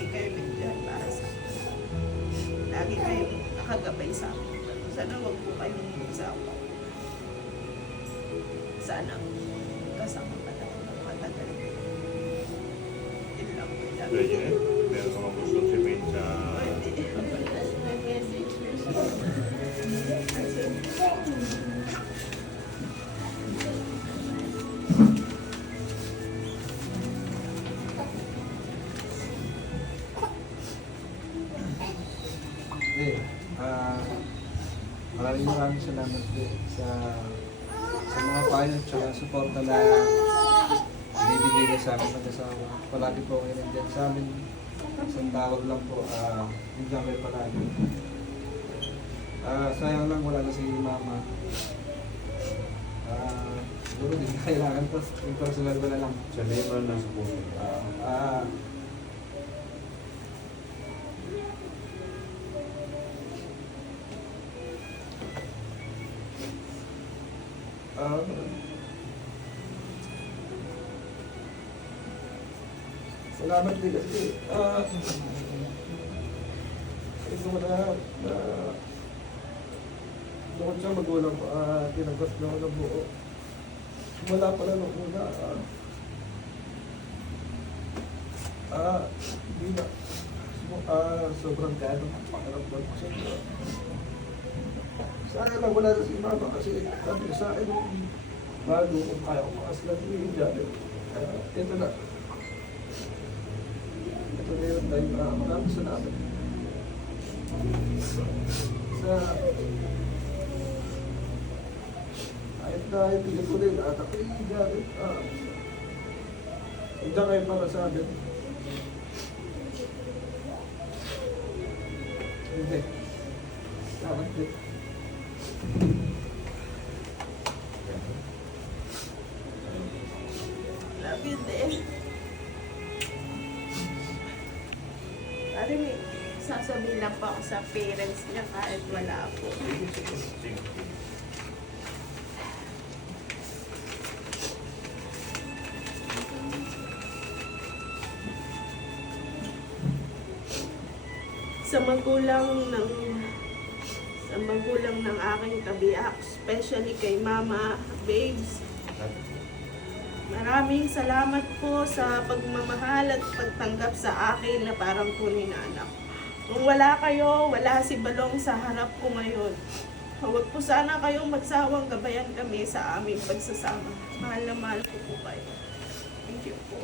lagi kayo nandiyan para sa akin. Lagi kayong nakagabay sa akin. Sana wag po kayong magsawa. Sana kasama pa tayo ng matagal. Yun lang po. Pwede, meron ka gusto sabihin sa... Maraming salamat po sa mga payo at suporta na binibigay niya sa amin mag-asawa. Palagi po kayo nandiyan sa amin. Isang tawag lang po, nandiyan kayo palagi. Sayang lang wala na si mama. Siguro din kailangan po, yung personal ko na lang. Sa naman nasa puso. Salamat din kasi ito na doon siya magulang ko, tinagos na ako ng buo. Wala pala nung una, hindi na, sobrang gano'n ang pakiramdam ko siya. Sana lang wala na si mama kasi sabi niya sa akin, bago kung kaya ko makaslan yung dyan. Ito na. Ito meron tayo, maraming salamat. Sa kahit na hindi ko rin atakigan, hindi kayo para sa akin. Hindi. Salamat din. Love you din. Pare, may sasabihin lang po ako sa parents niya kahit wala po. Sa magulang ng aking kabiyak, especially kay Mama, Babes. Maraming salamat po sa pagmamahal at pagtanggap sa akin na parang tunay na anak. Kung wala kayo, wala si Balong sa harap ko ngayon. Huwag po sana kayong magsawang gabayan kami sa aming pagsasama. Mahal na mahal ko po kayo. Thank you po.